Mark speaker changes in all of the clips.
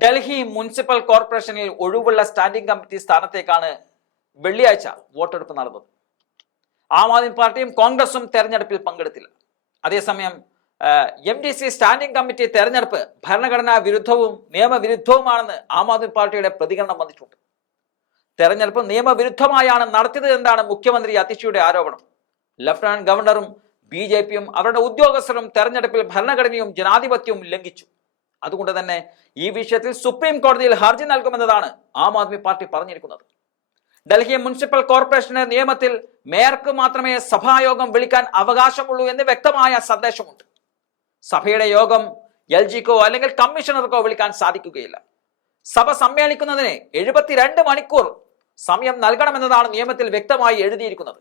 Speaker 1: Delhi municipal കോർപ്പറേഷനിൽ ഒഴിവുള്ള standing committee സ്ഥാനത്തേക്കാണ് വെള്ളിയാഴ്ച വോട്ടെടുപ്പ് നടന്നത്. ആം ആദ്മി പാർട്ടിയും കോൺഗ്രസും തെരഞ്ഞെടുപ്പിൽ പങ്കെടുത്തില്ല. അതേസമയം M D C standing committee തെരഞ്ഞെടുപ്പ് ഭരണഘടനാ വിരുദ്ധവും നിയമവിരുദ്ധവുമാണെന്ന് ആം ആദ്മി പാർട്ടിയുടെ പ്രതികരണം വന്നിട്ടുണ്ട്. തെരഞ്ഞെടുപ്പ് നിയമവിരുദ്ധമായാണ് നടത്തിയത് എന്നാണ് മുഖ്യമന്ത്രി അതിഷിയുടെ ആരോപണം. ലഫ്റ്റനന്റ് ഗവർണറും ബി ജെ പിയും അവരുടെ ഉദ്യോഗസ്ഥരും തെരഞ്ഞെടുപ്പിൽ ഭരണഘടനയും ജനാധിപത്യവും ലംഘിച്ചു. അതുകൊണ്ട് തന്നെ ഈ വിഷയത്തിൽ സുപ്രീം കോടതിയിൽ ഹർജി നൽകുമെന്നതാണ് ആം ആദ്മി പാർട്ടി പറഞ്ഞിരിക്കുന്നത്. ഡൽഹി മുനിസിപ്പൽ കോർപ്പറേഷന്റെ നിയമത്തിൽ മേയർക്ക് മാത്രമേ സഭായോഗം വിളിക്കാൻ അവകാശമുള്ളൂ എന്ന് വ്യക്തമായ സന്ദേശമുണ്ട്. സഭയുടെ യോഗം എൽ ജിക്കോ അല്ലെങ്കിൽ കമ്മീഷണർക്കോ വിളിക്കാൻ സാധിക്കുകയില്ല. സഭ സമ്മേളിക്കുന്നതിന് എഴുപത്തിരണ്ട് മണിക്കൂർ സമയം നൽകണമെന്നതാണ് നിയമത്തിൽ വ്യക്തമായി എഴുതിയിരിക്കുന്നത്.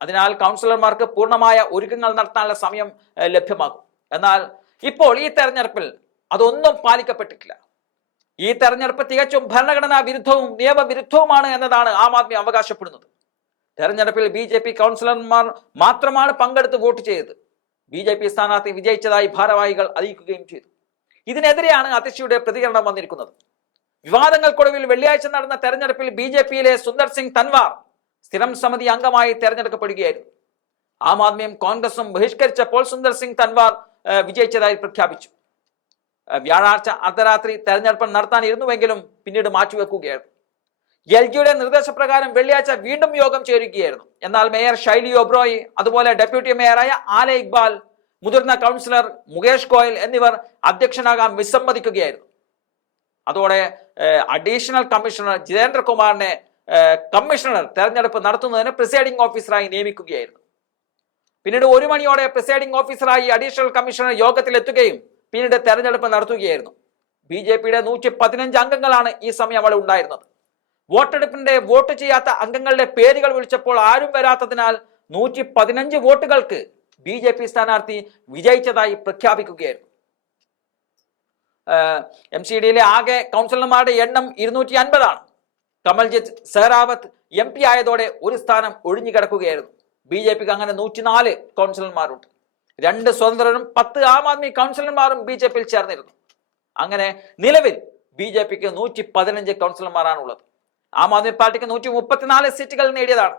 Speaker 1: അതിനാൽ കൗൺസിലർമാർക്ക് പൂർണമായ ഒരുക്കങ്ങൾ നടത്താനുള്ള സമയം ലഭ്യമാകും. എന്നാൽ ഇപ്പോൾ ഈ തെരഞ്ഞെടുപ്പിൽ അതൊന്നും പാലിക്കപ്പെട്ടിട്ടില്ല. ഈ തെരഞ്ഞെടുപ്പ് തികച്ചും ഭരണഘടനാ വിരുദ്ധവും നിയമവിരുദ്ധവുമാണ് എന്നതാണ് ആം ആദ്മി അവകാശപ്പെടുന്നത്. തെരഞ്ഞെടുപ്പിൽ ബി ജെ പി കൗൺസിലർമാർ മാത്രമാണ് പങ്കെടുത്ത് വോട്ട് ചെയ്തത്. ബി ജെ പി സ്ഥാനാർത്ഥി വിജയിച്ചതായി ഭാരവാഹികൾ അറിയിക്കുകയും ചെയ്തു. ഇതിനെതിരെയാണ് അതിഷിയുടെ പ്രതികരണം വന്നിരിക്കുന്നത്. വിവാദങ്ങൾക്കൊടുവിൽ വെള്ളിയാഴ്ച നടന്ന തെരഞ്ഞെടുപ്പിൽ ബി ജെ പിയിലെ സുന്ദർ സിംഗ് തൻവാർ സ്ഥിരം സമിതി അംഗമായി തെരഞ്ഞെടുക്കപ്പെടുകയായിരുന്നു. ആം ആദ്മിയും കോൺഗ്രസും ബഹിഷ്കരിച്ചപ്പോൾ സുന്ദർ സിംഗ് തൻവാർ വിജയിച്ചതായി പ്രഖ്യാപിച്ചു. വ്യാഴാഴ്ച അർദ്ധരാത്രി തെരഞ്ഞെടുപ്പ് നടത്താനിരുന്നുവെങ്കിലും പിന്നീട് മാറ്റിവെക്കുകയായിരുന്നു. എൽ ജിയുടെ നിർദ്ദേശപ്രകാരം വെള്ളിയാഴ്ച വീണ്ടും യോഗം ചേരുകയായിരുന്നു. എന്നാൽ മേയർ ഷൈലി ഒബ്രോയി അതുപോലെ ഡെപ്യൂട്ടി മേയറായ ആലെ ഇക്ബാൽ മുതിർന്ന കൗൺസിലർ മുകേഷ് ഗോയൽ എന്നിവർ അധ്യക്ഷനാകാൻ വിസമ്മതിക്കുകയായിരുന്നു. അതോടെ അഡീഷണൽ കമ്മീഷണർ ജിതേന്ദ്രകുമാറിനെ കമ്മീഷണർ തെരഞ്ഞെടുപ്പ് നടത്തുന്നതിന് പ്രിസൈഡിംഗ് ഓഫീസറായി നിയമിക്കുകയായിരുന്നു. പിന്നീട് ഒരു മണിയോടെ പ്രിസൈഡിംഗ് ഓഫീസറായി അഡീഷണൽ കമ്മീഷണർ യോഗത്തിലെത്തുകയും പിന്നീട് തെരഞ്ഞെടുപ്പ് നടത്തുകയായിരുന്നു. ബി ജെ പിയുടെ നൂറ്റി പതിനഞ്ച് അംഗങ്ങളാണ് ഈ സമയം അവിടെ ഉണ്ടായിരുന്നത്. വോട്ടെടുപ്പിന്റെ വോട്ട് ചെയ്യാത്ത അംഗങ്ങളുടെ പേരുകൾ വിളിച്ചപ്പോൾ ആരും വരാത്തതിനാൽ നൂറ്റി പതിനഞ്ച് വോട്ടുകൾക്ക് ബി ജെ പി സ്ഥാനാർത്ഥി വിജയിച്ചതായി പ്രഖ്യാപിക്കുകയായിരുന്നു. എം സി ഡിയിലെ ആകെ കൗൺസിലർമാരുടെ എണ്ണം ഇരുന്നൂറ്റി അൻപതാണ് കമൽജിത്ത് സെഹ്റാവത്ത് എം പി ആയതോടെ ഒരു സ്ഥാനം ഒഴിഞ്ഞു കിടക്കുകയായിരുന്നു ബി ജെ പിക്ക് അങ്ങനെ നൂറ്റിനാല് കൗൺസിലർമാരുണ്ട്. രണ്ട് സ്വതന്ത്രരും പത്ത് ആം ആദ്മി കൗൺസിലർമാരും ബി ജെ പിയിൽ ചേർന്നിരുന്നു. അങ്ങനെ നിലവിൽ ബി ജെ പിക്ക് നൂറ്റി പതിനഞ്ച് കൗൺസിലർമാരാണുള്ളത്. ആം ആദ്മി പാർട്ടിക്ക് നൂറ്റി മുപ്പത്തിനാല് സീറ്റുകൾ നേടിയതാണ്.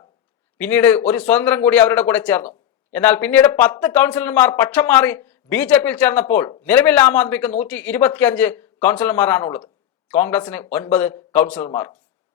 Speaker 1: പിന്നീട് ഒരു സ്വതന്ത്രം കൂടി അവരുടെ കൂടെ ചേർന്നു. എന്നാൽ പിന്നീട് പത്ത് കൗൺസിലർമാർ പക്ഷം മാറി ബി ജെ പിയിൽ ചേർന്നപ്പോൾ നിലവിൽ ആം ആദ്മിക്ക് നൂറ്റി ഇരുപത്തിയഞ്ച് കൗൺസിലർമാരാണുള്ളത്. കോൺഗ്രസിന് ഒൻപത് കൗൺസിലർമാർ.